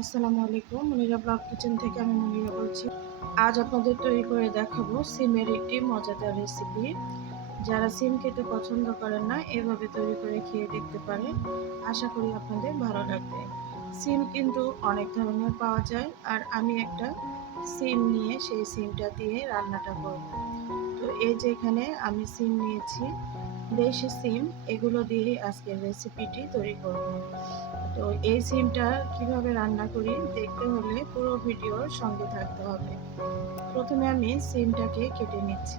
আসসালামু আলাইকুম। Monira blog kitchen থেকে আমি মনিরা বলছি। আজ আপনাদের তৈরি করে দেখাবো সিমের একটি মজাদার রেসিপি। যারা সিম খেতে পছন্দ করেন না, এভাবে তৈরি করে খেয়ে দেখতে পারেন। আশা করি আপনাদের ভালো লাগবে। সিম কিন্তু অনেক ধরনের পাওয়া যায়, আর আমি একটা সিম নিয়ে সেই সিমটা দিয়ে রান্নাটা করব। তো এই যে এখানে আমি সিম নিয়েছি, দেশি সিম, এগুলো দিয়ে আজকের রেসিপিটি তৈরি করব। তো এই সিমটা কিভাবে রান্না করি দেখতে হলে পুরো ভিডিওর সঙ্গে থাকতে হবে। প্রথমে আমি সিমটাকে কেটে নিচ্ছি।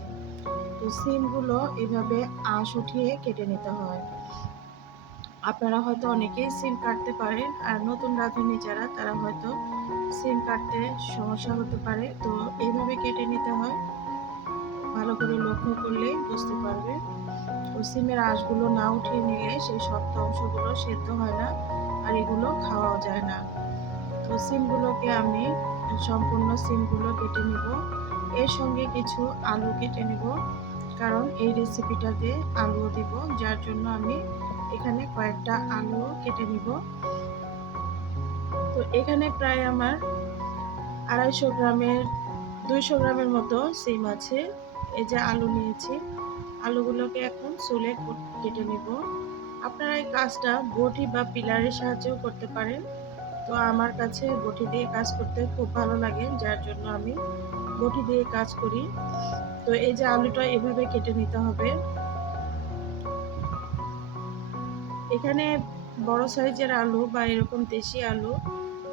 তো সিমগুলো এভাবে আঁশ উঠিয়ে কেটে নিতে হয়। আপনারা হয়তো অনেকেই সিম কাটতে পারেন, আর নতুন রাঁধুনি যারা তারা হয়তো সিম কাটতে সমস্যা হতে পারে। তো এইভাবে কেটে নিতে হয়, ভালো করে লক্ষ্য করলেই বুঝতে পারবে। তো সিমের আঁশগুলো না উঠিয়ে নিলে সেই শক্ত অংশগুলো সেদ্ধ হয় না, আর এগুলো খাওয়াও যায় না। তো সিমগুলোকে আমি সম্পূর্ণ সিমগুলো কেটে নিব। এর সঙ্গে কিছু আলু কেটে নিব, কারণ এই রেসিপিটাতে আলুও দিব, যার জন্য আমি এখানে কয়েকটা আলু কেটে নিব। তো এখানে প্রায় আমার 200 গ্রামের মতো সিম আছে। এই যে আলু নিয়েছি, আলুগুলোকে এখন চুলে কেটে নেব। আপনারা এই কাজটা বটি বা পিলারের সাহায্যেও করতে পারেন। তো আমার কাছে বটি দিয়ে কাজ করতে খুব ভালো লাগে, যার জন্য আমি বটি দিয়ে কাজ করি। তো এই যে আলুটা এভাবে কেটে নিতে হবে। এখানে বড় সাইজের আলু বা এরকম দেশি আলু,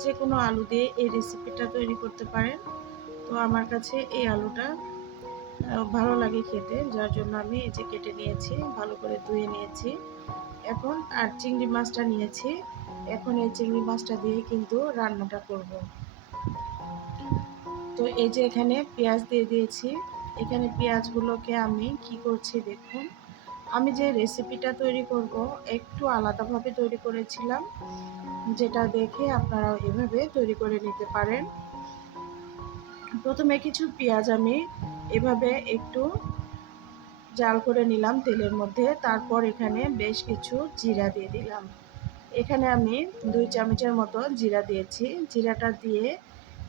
যে কোনো আলু দিয়ে এই রেসিপিটা তৈরি করতে পারেন। তো আমার কাছে এই আলুটা ভালো লাগে খেতে, যার জন্য আমি এই যে কেটে নিয়েছি, ভালো করে ধুয়ে নিয়েছি। এখন আর চিংড়ি মাছটা নিয়েছি, এখন এই চিংড়ি মাছটা দিয়ে কিন্তু রান্নাটা করব। তো এই যে এখানে পেঁয়াজ দিয়ে দিয়েছি। এখানে পেঁয়াজগুলোকে আমি কি করছি দেখুন। আমি যে রেসিপিটা তৈরি করব একটু আলাদাভাবে তৈরি করেছিলাম, যেটা দেখে আপনারাও এভাবে তৈরি করে নিতে পারেন। প্রথমে কিছু পেঁয়াজ আমি এভাবে একটু জাল করে নিলাম তেলের মধ্যে, তারপর এখানে বেশ কিছু জিরা দিয়ে দিলাম। এখানে আমি 2 চামচের মতো জিরা দিয়েছি। জিরাটা দিয়ে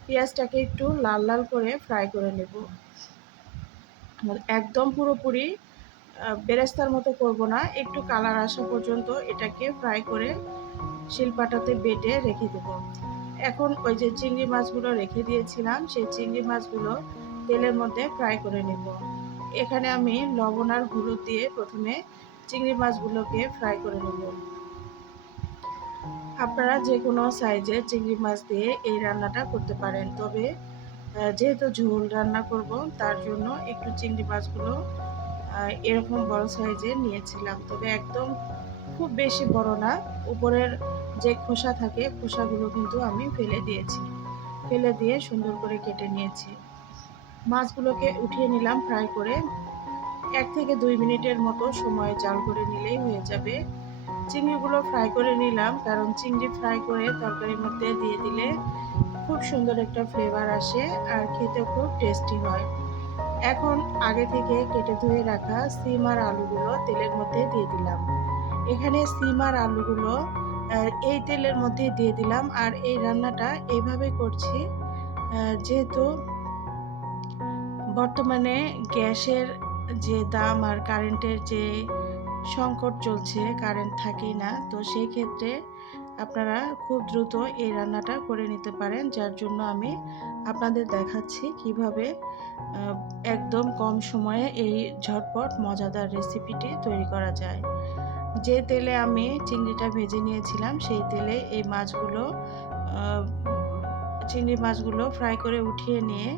পেঁয়াজটাকে একটু লাল লাল করে ফ্রাই করে নেব। একদম পুরোপুরি বেরেস্তার মতো করব না, একটু কালার আসা পর্যন্ত এটাকে ফ্রাই করে শিলপাটাতে বেটে রেখে দেব। এখন ওই যে চিংড়ি মাছগুলো রেখে দিয়েছিলাম, সেই চিংড়ি মাছগুলো তেলের মধ্যে ফ্রাই করে নেব। এখানে আমি লবণ আর হলুদ দিয়ে প্রথমে চিংড়ি মাছগুলোকে ফ্রাই করে নেব। আপনারা যে কোনো সাইজের চিংড়ি মাছ দিয়ে এই রান্নাটা করতে পারেন, তবে যেহেতু ঝোল রান্না করব তার জন্য একটু চিংড়ি মাছগুলো এরকম বড় সাইজের নিয়েছিলাম, তবে একদম খুব বেশি বড় না। উপরের যে খোসা থাকে, খোসাগুলো কিন্তু আমি ফেলে দিয়েছি। ফেলে দিয়ে সুন্দর করে কেটে নিয়েছি। মাছগুলোকে উঠিয়ে নিলাম ফ্রাই করে। 1 থেকে 2 মিনিটের মতো সময় জাল করে নিলেই হয়ে যাবে। চিংড়িগুলো ফ্রাই করে নিলাম, কারণ চিংড়ি ফ্রাই করে তরকারির মধ্যে দিয়ে দিলে খুব সুন্দর একটা ফ্লেভার আসে, আর খেতে খুব টেস্টি হয়। এখন আগে থেকে কেটে ধুয়ে রাখা সিম আর আলুগুলো তেলের মধ্যে দিয়ে দিলাম। এখানে সিম আর আলুগুলো এই তেলের মধ্যে দিয়ে দিলাম, আর এই রান্নাটা এইভাবে করছি যেহেতু বর্তমানে গ্যাসের যে দাম আর কারেন্টের যে সংকট চলছে, কারেন্ট থাকেই না। তো সেই ক্ষেত্রে আপনারা খুব দ্রুত এই রান্নাটা করে নিতে পারেন, যার জন্য আমি আপনাদের দেখাচ্ছি কিভাবে একদম কম সময়ে এই ঝটপট মজাদার রেসিপিটি তৈরি করা যায়। যে তেলে আমি চিংড়িটা ভেজে নিয়েছিলাম, সেই তেলে এই মাছগুলো চিংড়ি মাছগুলো ফ্রাই করে উঠিয়ে নিয়ে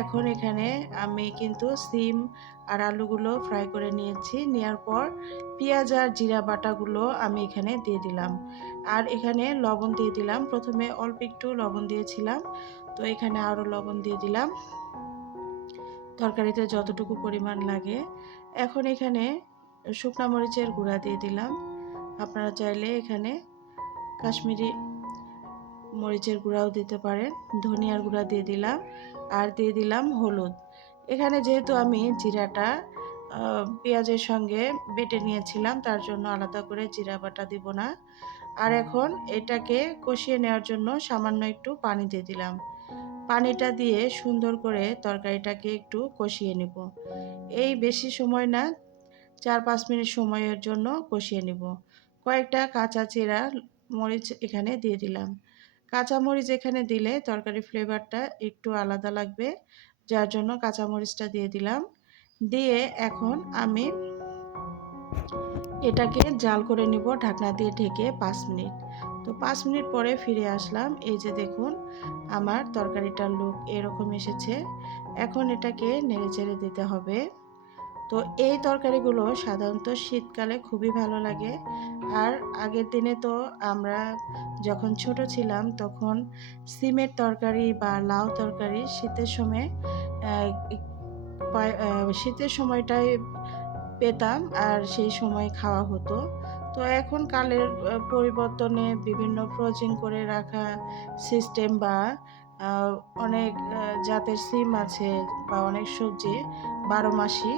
এখন এখানে আমি কিন্তু সিম আর আলুগুলো ফ্রাই করে নিয়েছি। নেওয়ার পর পেঁয়াজ আর জিরা বাটাগুলো আমি এখানে দিয়ে দিলাম, আর এখানে লবণ দিয়ে দিলাম। প্রথমে অল্প একটু লবণ দিয়েছিলাম, তো এখানে আরও লবণ দিয়ে দিলাম তরকারিতে যতটুকু পরিমাণ লাগে। এখন এখানে শুকনা মরিচের গুঁড়া দিয়ে দিলাম। আপনারা চাইলে এখানে কাশ্মীরি মরিচের গুঁড়াও দিতে পারেন। ধনিয়ার গুঁড়া দিয়ে দিলাম, আর দিয়ে দিলাম হলুদ। এখানে যেহেতু আমি জিরাটা পেঁয়াজের সঙ্গে বেটে নিয়েছিলাম, তার জন্য আলাদা করে জিরা বাটা দিব না। আর এখন এটাকে কষিয়ে নেওয়ার জন্য সামান্য একটু পানি দিয়ে দিলাম। পানিটা দিয়ে সুন্দর করে তরকারিটাকে একটু কষিয়ে নেব। এই বেশি সময় না, ৪-৫ মিনিট সময়ের জন্য কষিয়ে নেব। কয়েকটা কাঁচা চেরা মরিচ এখানে দিয়ে দিলাম। কাঁচা মরিচ এখানে দিলে তরকারির ফ্লেভারটা একটু আলাদা লাগবে, যার জন্য কাঁচা মরিচটা দিয়ে দিলাম। দিয়ে এখন আমি এটাকে জাল করে নিব ঢাকনা দিয়ে ঢেকে ৫ মিনিট। তো ৫ মিনিট পরে ফিরে আসলাম। এই যে দেখুন আমার তরকারিটার লুক এরকম এসেছে। এখন এটাকে নেড়েচেড়ে দিতে হবে। তো এই তরকারিগুলো সাধারণত শীতকালে খুবই ভালো লাগে। আর আগের দিনে তো আমরা যখন ছোট ছিলাম তখন সিমের তরকারি বা লাউ তরকারি শীতের সময় শীতের সময়টায় পেতাম আর সেই সময় খাওয়া হতো। তো এখন কালের পরিবর্তনে বিভিন্ন ফ্রোজিং করে রাখা সিস্টেম বা আ অনেক জাতের সিম আছে বা অনেক সবজি ১২ মাসই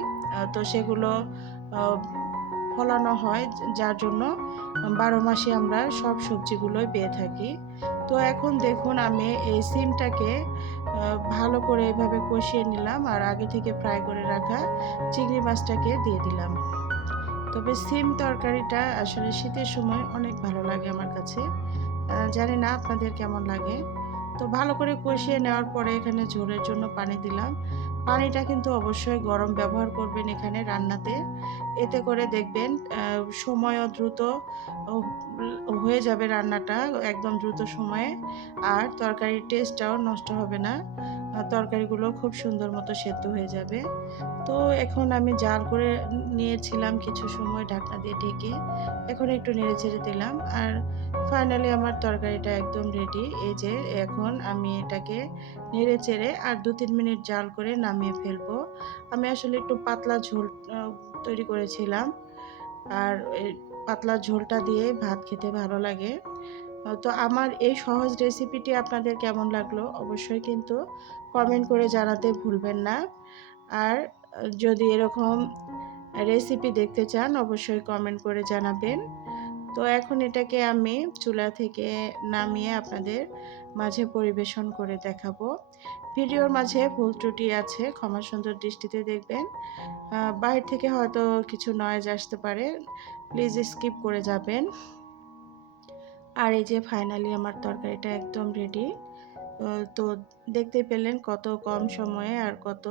তো সেগুলো আ ফলানো হয় যার জন্য ১২ মাসই আমরা সব সবজিগুলোই পেয়ে থাকি। তো এখন দেখুন আমি এই সিমটাকে ভালো করে এভাবে কষিয়ে নিলাম আর আগে থেকে ফ্রাই করে রাখা চিংড়ি মাছটাকে দিয়ে দিলাম। তবে সিম তরকারিটা আসলে শীতের সময় অনেক ভালো লাগে আমার কাছে। জানি না আপনাদের কেমন লাগে। তো ভালো করে কষিয়ে নেওয়ার পরে এখানে ঝোলের জন্য পানি দিলাম। পানিটা কিন্তু অবশ্যই গরম ব্যবহার করবেন এখানে রান্নাতে। এতে করে দেখবেন সময়ও দ্রুত ও হয়ে যাবে রান্নাটা একদম দ্রুত সময়ে। আর তরকারির টেস্টটাও নষ্ট হবে না। তরকারিগুলো খুব সুন্দর মতো সেদ্ধ হয়ে যাবে। তো এখন আমি জাল করে নিয়েছিলাম কিছু সময় ঢাকনা দিয়ে ঢেকে। এখন একটু নেড়েচেড়ে দিলাম। আর ফাইনালি আমার তরকারিটা একদম রেডি। এই যে এখন আমি এটাকে নেড়েচেড়ে আর ২-৩ মিনিট জাল করে নামিয়ে ফেলবো। আমি আসলে একটু পাতলা ঝোল তৈরি করেছিলাম। আর এই পাতলা ঝোলটা দিয়ে ভাত খেতে ভালো লাগে। তো আমার এই সহজ রেসিপিটি আপনাদের কেমন লাগলো অবশ্যই কিন্তু কমেন্ট করে জানাতে ভুলবেন না। আর যদি এরকম রেসিপি দেখতে চান অবশ্যই কমেন্ট করে জানাবেন। তো এখন এটাকে আমি চুলা থেকে নামিয়ে আপনাদের মাঝে পরিবেশন করে দেখাবো। ভিডিওর মাঝে ভুল ত্রুটি আছে, ক্ষমা সুন্দর দৃষ্টিতে দেখবেন। বাহির থেকে হয়তো কিছু নয়েজ আসতে পারে, প্লিজ স্কিপ করে যাবেন। আর এই যে ফাইনালি আমার তরকারিটা একদম রেডি। তো দেখতেই পেলেন কত কম সময়ে আর কত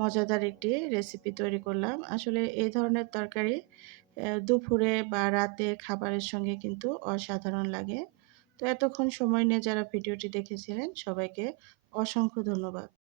মজাদার একটি রেসিপি তৈরি করলাম। আসলে এই ধরনের তরকারি দুপুরে বা রাতে খাবারের সঙ্গে কিন্তু অসাধারণ লাগে। তো এতক্ষণ সময় নিয়ে যারা ভিডিওটি দেখেছিলেন সবাইকে অসংখ্য ধন্যবাদ।